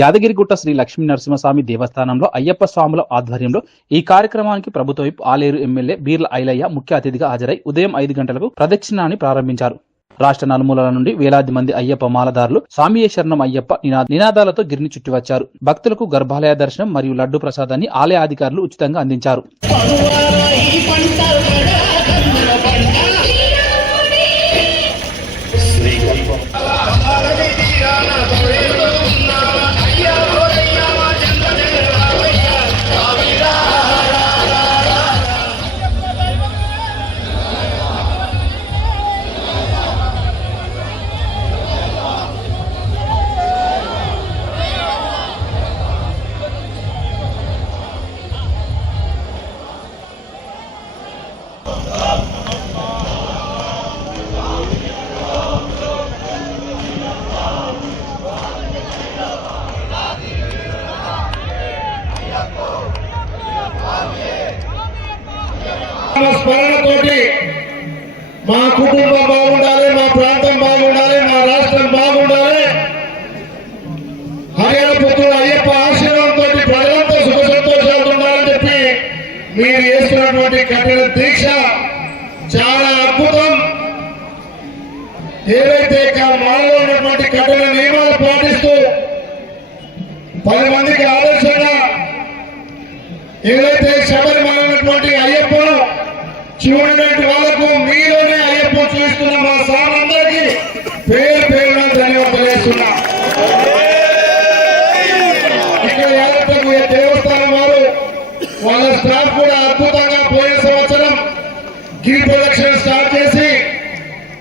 యాదగిరిగుట్ట శ్రీ లక్ష్మీ నరసింహస్వామి దేవస్థానంలో అయ్యప్ప స్వాముల ఆధ్వర్యంలో ఈ కార్యక్రమానికి ప్రభుత్వ వైపు ఆలేరు ఎమ్మెల్యే బీర్ల ఐలయ్య ముఖ్య అతిథిగా హాజరై ఉదయం ఐదు గంటలకు ప్రదక్షిణాన్ని ప్రారంభించారు. రాష్ట్ర నలుమూలల నుండి వేలాది మంది అయ్యప్ప మాలదారులు స్వామియే శరణం అయ్యప్ప నినాదాలతో గిరిని చుట్టి వచ్చారు భక్తులకు గర్భాలయ దర్శనం మరియు లడ్డు ప్రసాదాన్ని ఆలయ అధికారులు ఉచితంగా అందించారు. స్మరణతోటి మా కుటుంబం బాగుండాలి మా ప్రాంతం బాగుండాలి మా రాష్ట్రం బాగుండాలి. హరియాణ పుత్రుడు అయ్యప్ప ఆశీర్వాదంతో ప్రజలంతా సుఖ సంతోషాలు ఉండాలని చెప్పి మీరు చేస్తున్నటువంటి కఠిన దీక్ష చాలా అద్భుతం. ఏవైతే ఇక మనలో ఉన్నటువంటి కఠిన నియమాలు పాటిస్తూ పది మందికి ఆదర్శంగా ఏదైతే శబరి చూడనటువంటి వాళ్ళకు మీలోనే అయ్యప్ప చూస్తున్న మా సార్ సామందరికీ పేరు పేరున ధన్యవాదాలు చేస్తున్నా ఇక్కడ యాదత్తకు దేవస్థానం వారు వాళ్ళ స్టాఫ్ కూడా అద్భుతంగా పోయిన సంవత్సరం గిరి ప్రదక్షిణ స్టార్ట్ చేసి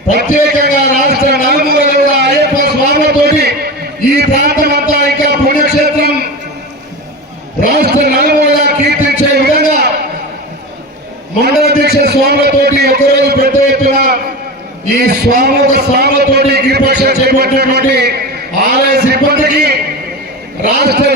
ప్రత్యేకంగా రాష్ట్ర నలుమూలలో కూడా అయ్యప్ప స్వాములతోటి ఈ ప్రాంతం మండల దీక్ష స్వాములతోటి ఒకరోజు పెద్ద ఎత్తున ఈ స్వాముల స్వాములతోటి గిరిపక్ష చేపట్టినటువంటి ఆలయ సిబ్బందికి రాష్ట్ర